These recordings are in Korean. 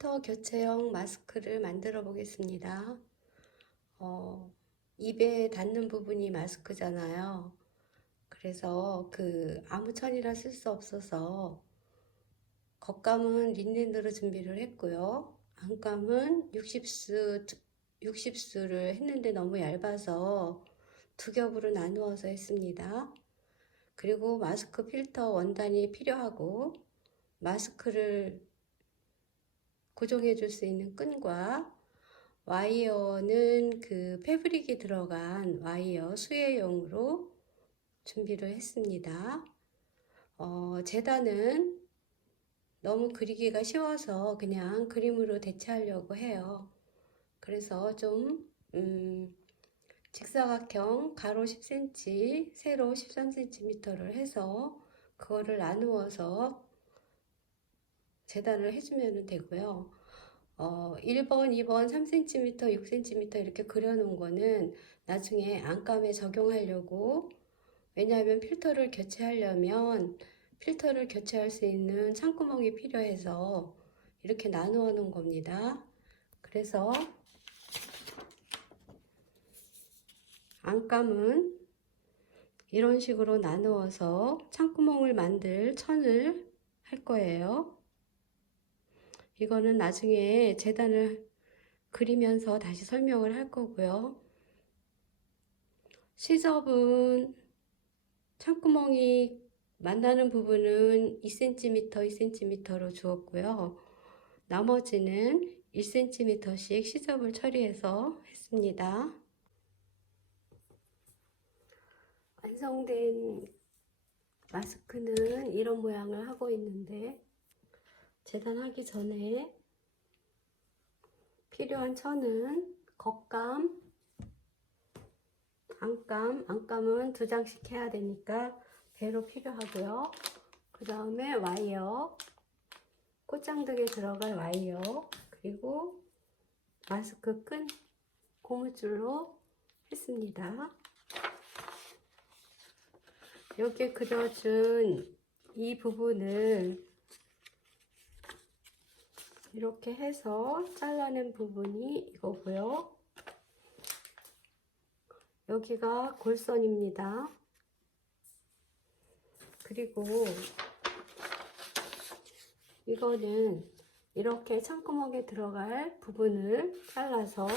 필터 교체형 마스크를 만들어 보겠습니다. 입에 닿는 부분이 마스크잖아요. 그래서 아무 천이라 쓸 수 없어서 겉감은 린넨으로 준비를 했고요. 안감은 60수를 했는데 너무 얇아서 두 겹으로 나누어서 했습니다. 그리고 마스크 필터 원단이 필요하고 마스크를 고정해 줄 수 있는 끈과 와이어는 패브릭이 들어간 와이어 수혜용으로 준비를 했습니다. 재단은 너무 그리기가 쉬워서 그냥 그림으로 대체하려고 해요. 그래서 좀 직사각형 가로 10cm, 세로 13cm를 해서 그거를 나누어서 재단을 해주면 되고요. 1번, 2번, 3cm, 6cm 이렇게 그려놓은 거는 나중에 안감에 적용하려고, 왜냐하면 필터를 교체하려면 필터를 교체할 수 있는 창구멍이 필요해서 이렇게 나누어 놓은 겁니다. 그래서 안감은 이런 식으로 나누어서 창구멍을 만들 천을 할 거예요. 이거는 나중에 재단을 그리면서 다시 설명을 할 거고요. 시접은 창구멍이 만나는 부분은 2cm, 2cm로 주었고요. 나머지는 1cm씩 시접을 처리해서 했습니다. 완성된 마스크는 이런 모양을 하고 있는데, 재단하기 전에 필요한 천은 겉감, 안감은 2장씩 해야 되니까 배로 필요하고요. 그 다음에 와이어, 꽃장등에 들어갈 와이어, 그리고 마스크 끈 고무줄로 했습니다. 여기에 그려준 이 부분을 이렇게 해서 잘라낸 부분이 이거고요. 여기가 골선입니다. 그리고 이거는 이렇게 창구멍에 들어갈 부분을 잘라서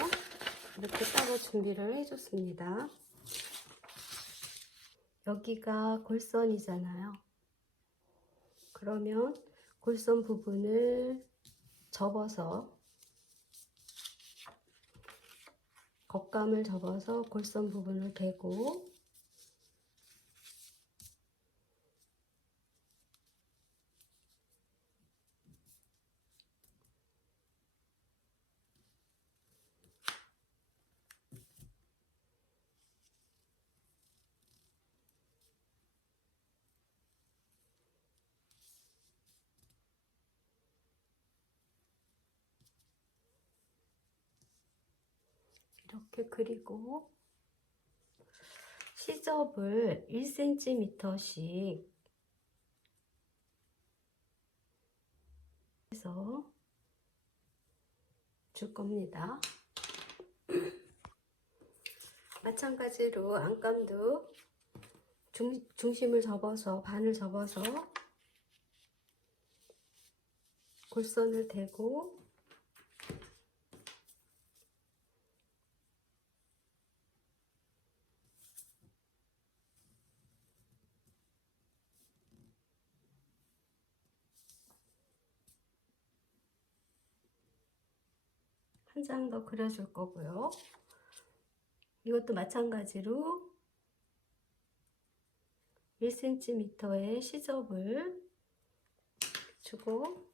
이렇게 따로 준비를 해줬습니다. 여기가 골선이잖아요. 그러면 골선 부분을 접어서, 겉감을 접어서 골선 부분을 대고, 이렇게 그리고 시접을 1cm씩 해서 줄 겁니다. 마찬가지로 안감도 중심을 접어서, 반을 접어서 골선을 대고, 한 장 더 그려줄 거고요. 이것도 마찬가지로 1cm의 시접을 주고,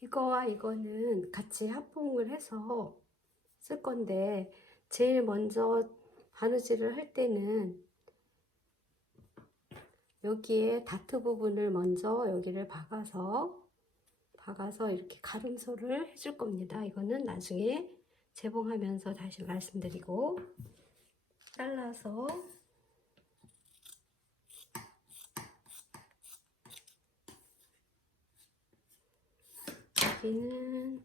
이거와 이거는 같이 합봉을 해서 쓸 건데, 제일 먼저 바느질을 할 때는 여기에 다트 부분을 먼저 여기를 박아서 이렇게 가름소를 해줄 겁니다. 이거는 나중에 재봉하면서 다시 말씀드리고, 잘라서 여기는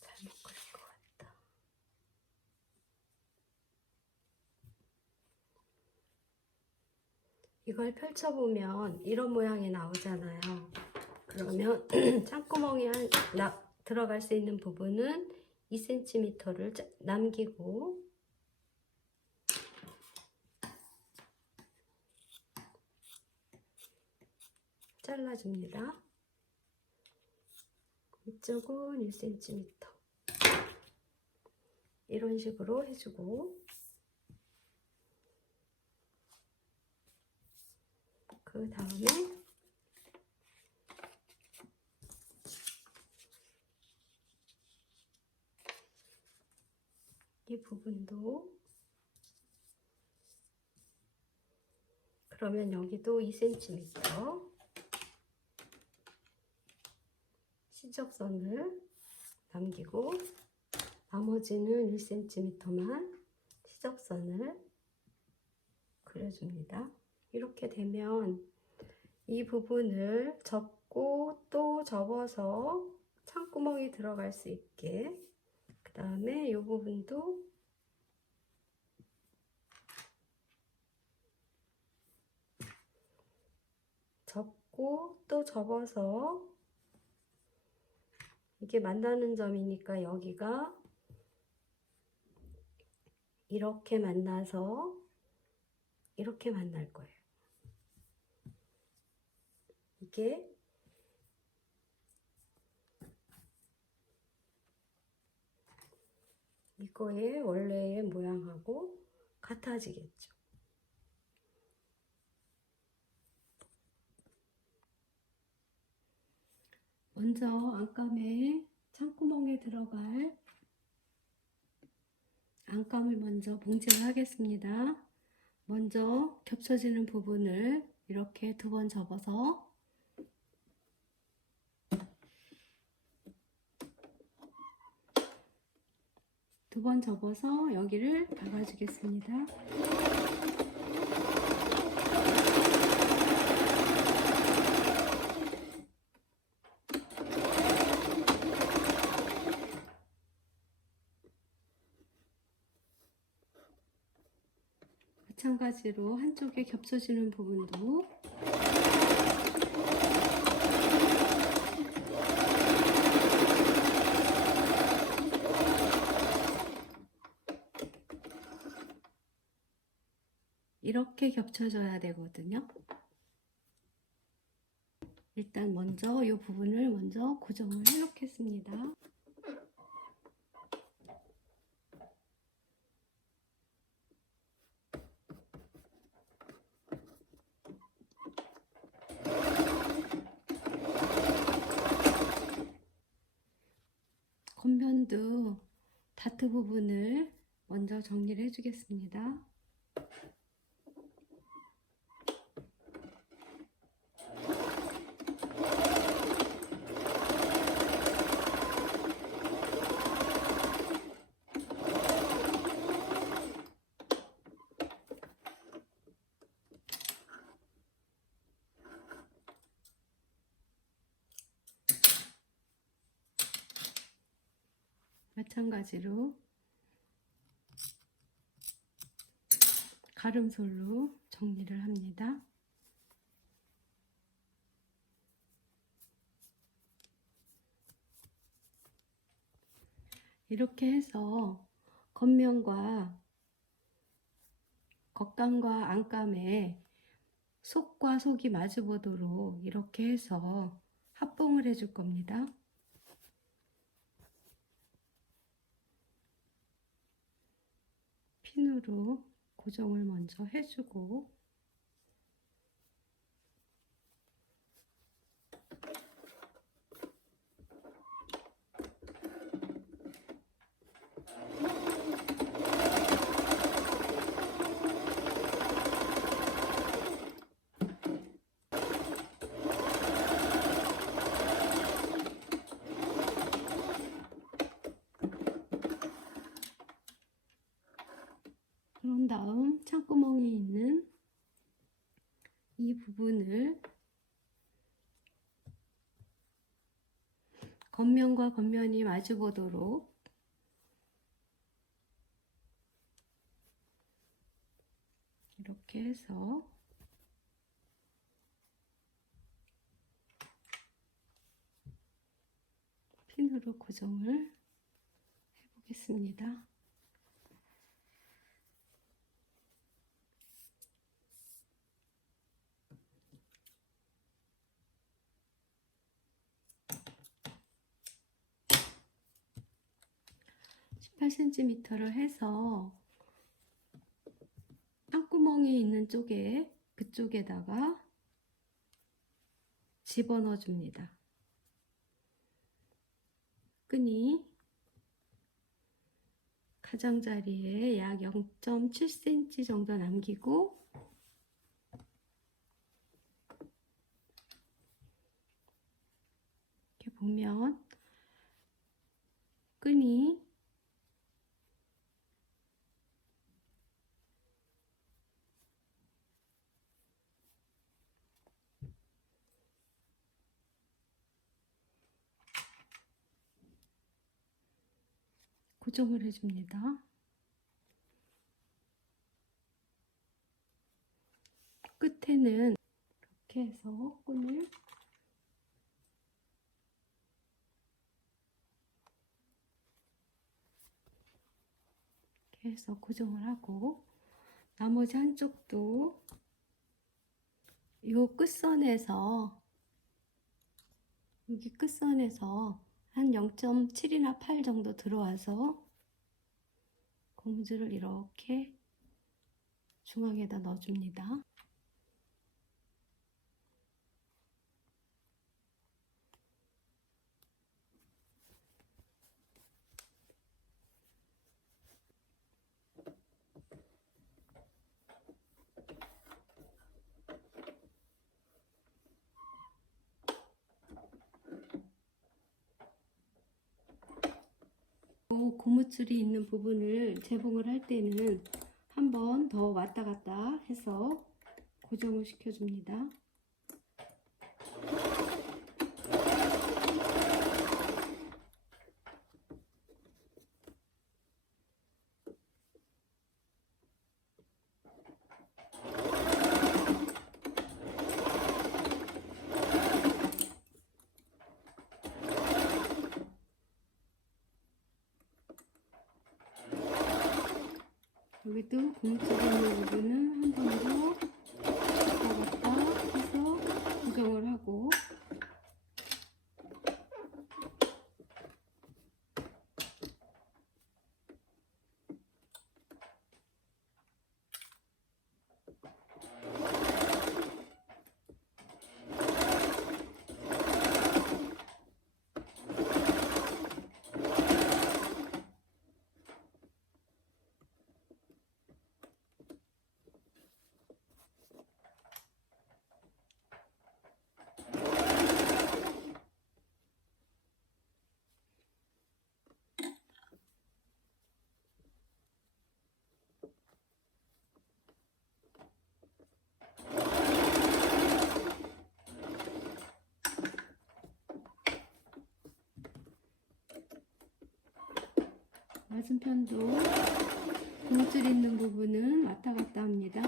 잘못 그릴 것 같다. 이걸 펼쳐보면 이런 모양이 나오잖아요. 그러면 창구멍이 들어갈 수 있는 부분은 2cm를 남기고 잘라줍니다. 이쪽은 1cm 이런 식으로 해주고, 그 다음에 이 부분도, 그러면 여기도 2cm 시접선을 남기고 나머지는 1cm만 시접선을 그려줍니다. 이렇게 되면 이 부분을 접고 또 접어서 창구멍이 들어갈 수 있게, 그 다음에 이 부분도 접고 또 접어서, 이게 만나는 점이니까 여기가 이렇게 만나서 이렇게 만날 거예요. 이게 이거의 원래의 모양하고 같아지겠죠. 먼저 안감에 창구멍에 들어갈 안감을 먼저 봉제를 하겠습니다. 먼저 겹쳐지는 부분을 이렇게 2번 접어서 여기를 박아주겠습니다. 마찬가지로 한쪽에 겹쳐지는 부분도 이렇게 겹쳐져야 되거든요. 일단 먼저 이 부분을 먼저 고정을 해 놓겠습니다. 겉면도 다트 부분을 먼저 정리를 해 주겠습니다. 마찬가지로 가름솔로 정리를 합니다. 이렇게 해서 겉면과 겉감과 안감에 속과 속이 마주 보도록 이렇게 해서 합봉을 해줄 겁니다. 핀으로 고정을 먼저 해주고 그런 다음 창구멍이 있는 이 부분을 겉면과 겉면이 마주보도록 이렇게 해서 핀으로 고정을 해보겠습니다. (18cm를) 해서 땅구멍이 있는 쪽에 그쪽에다가 집어넣어 줍니다. 끈이 가장자리에 약 0.7cm 정도 남기고 이렇게 보면 끈이 고정을 해줍니다. 끝에는 이렇게 해서 끈을 이렇게 해서 고정을 하고 나머지 한쪽도 이 끝선에서 여기 끝선에서 한 0.7이나 8 정도 들어와서 고무줄을 이렇게 중앙에다 넣어줍니다. 고무줄이 있는 부분을 재봉을 할 때는 한 번 더 왔다 갔다 해서 고정을 시켜줍니다. 여기도 고무줄 있는 부분은 한 번 더 왔다 갔다 해서 고정을 하고 맞은편도 고무줄 있는 부분은 왔다 갔다 합니다.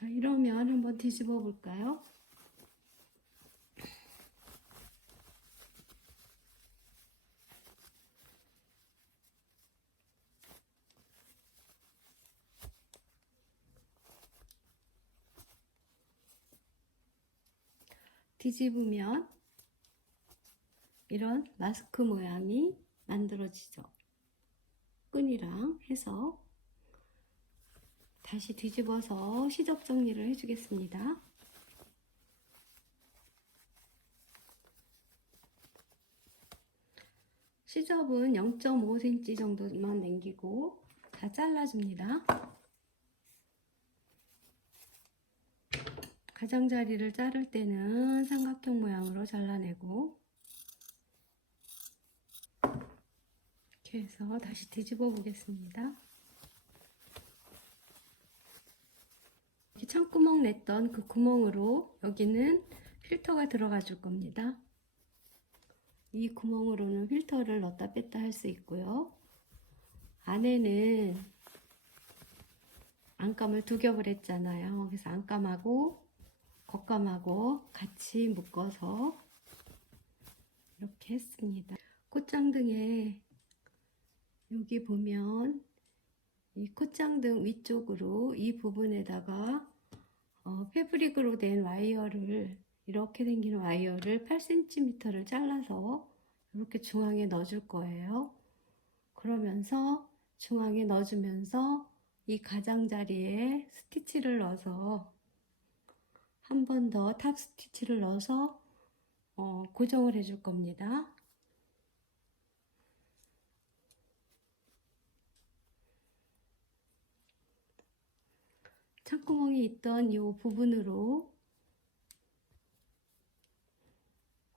자, 이러면 한번 뒤집어 볼까요? 뒤집으면 이런 마스크 모양이 만들어지죠. 끈이랑 해서 다시 뒤집어서 시접 정리를 해주겠습니다. 시접은 0.5cm 정도만 남기고 다 잘라줍니다. 가장자리를 자를 때는 삼각형 모양으로 잘라내고, 이렇게 해서 다시 뒤집어 보겠습니다. 창구멍 냈던 그 구멍으로 여기는 필터가 들어가 줄 겁니다. 이 구멍으로는 필터를 넣었다 뺐다 할 수 있고요. 안에는 안감을 두 겹을 했잖아요. 그래서 안감하고 겉감하고 같이 묶어서 이렇게 했습니다. 콧장등에 여기 보면 이 콧장등 위쪽으로 이 부분에다가 패브릭으로 된 와이어를, 이렇게 생긴 와이어를 8cm를 잘라서 이렇게 중앙에 넣어줄 거예요. 그러면서 중앙에 넣어주면서 이 가장자리에 스티치를 넣어서 한 번 더 탑 스티치를 넣어서 고정을 해줄 겁니다. 창구멍이 있던 이 부분으로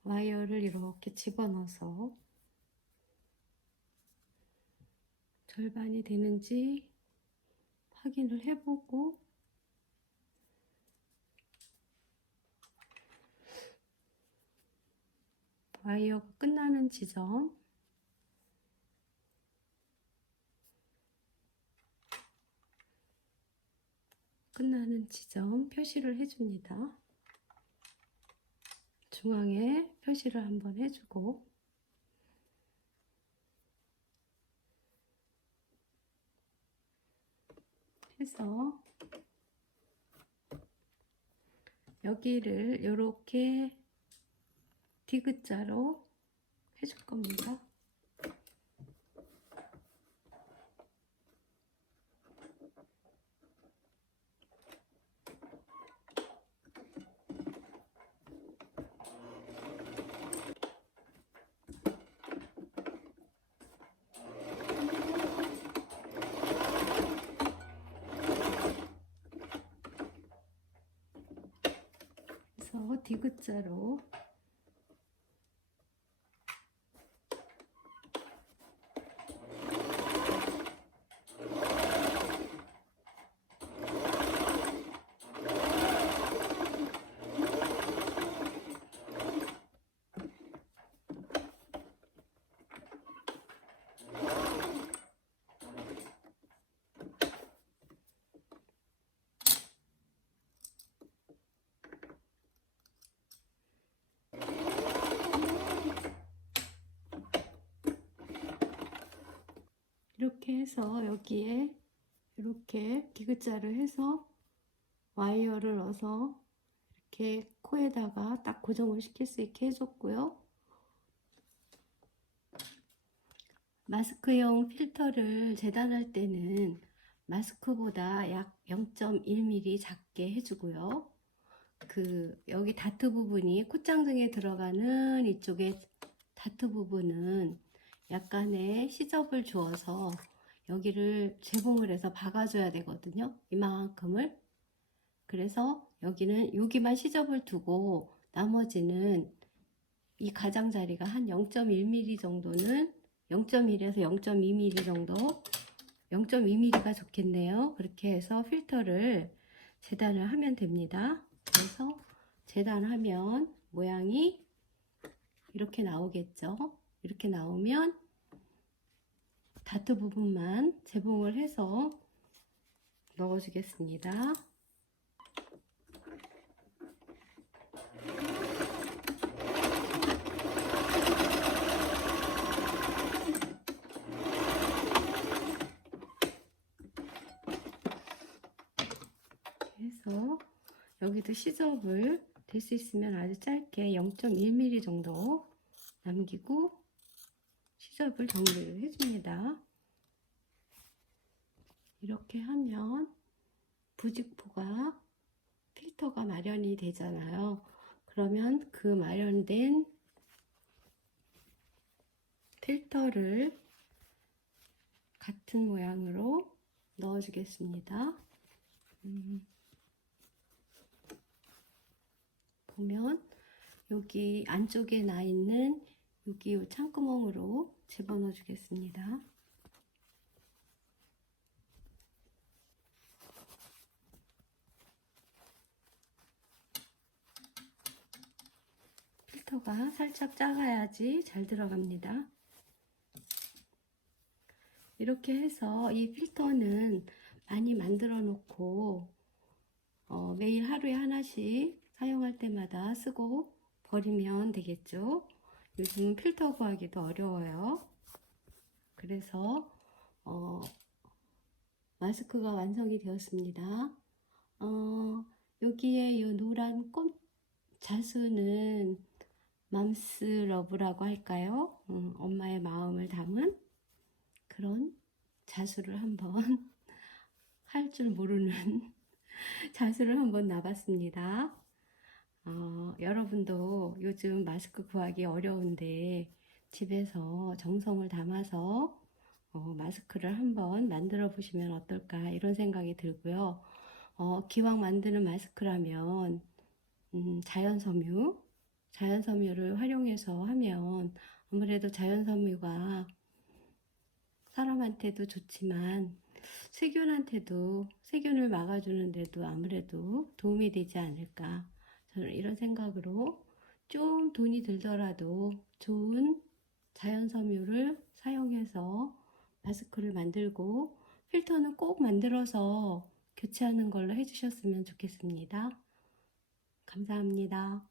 와이어를 이렇게 집어넣어서 절반이 되는지 확인을 해보고, 와이어가 끝나는 지점, 표시를 해줍니다. 중앙에 표시를 한번 해주고, 해서 여기를 이렇게 디귿자로 해줄 겁니다. 그래서 디귿자로 이렇게 해서 여기에 이렇게 디귿자를 해서 와이어를 넣어서 이렇게 코에다가 딱 고정을 시킬 수 있게 해줬고요. 마스크용 필터를 재단할 때는 마스크보다 약 0.1mm 작게 해주고요. 여기 다트 부분이 콧장등에 들어가는 이쪽에 다트 부분은 약간의 시접을 주어서 여기를 재봉을 해서 박아줘야 되거든요. 이만큼을. 그래서 여기만 시접을 두고 나머지는 이 가장자리가 한 0.1mm 정도는, 0.1에서 0.2mm 정도, 0.2mm가 좋겠네요. 그렇게 해서 필터를 재단을 하면 됩니다. 그래서 재단하면 모양이 이렇게 나오겠죠. 이렇게 나오면 다트 부분만 재봉을 해서 넣어주겠습니다. 해서 여기도 시접을 될 수 있으면 아주 짧게 0.1mm 정도 남기고 시접을 정리를 해줍니다. 이렇게 하면 부직포가 필터가 마련이 되잖아요. 그러면 그 마련된 필터를 같은 모양으로 넣어 주겠습니다. 보면 여기 안쪽에 나 있는 여기 이 창구멍으로 집어넣어 주겠습니다. 필터가 살짝 작아야지 잘 들어갑니다. 이렇게 해서 이 필터는 많이 만들어 놓고 매일 하루에 하나씩 사용할 때마다 쓰고 버리면 되겠죠. 요즘은 필터 구하기도 어려워요. 그래서 마스크가 완성이 되었습니다. 여기에 이 노란 꽃 자수는 맘스 러브라고 할까요? 엄마의 마음을 담은 그런 자수를 한번 할 줄 모르는 자수를 한번 놔봤습니다. 여러분도 요즘 마스크 구하기 어려운데 집에서 정성을 담아서 마스크를 한번 만들어 보시면 어떨까 이런 생각이 들고요. 기왕 만드는 마스크라면 자연섬유를 활용해서 하면 아무래도 자연섬유가 사람한테도 좋지만 세균을 막아주는데도 아무래도 도움이 되지 않을까 저는 이런 생각으로 좀 돈이 들더라도 좋은 자연섬유를 사용해서 마스크를 만들고 필터는 꼭 만들어서 교체하는 걸로 해주셨으면 좋겠습니다. 감사합니다.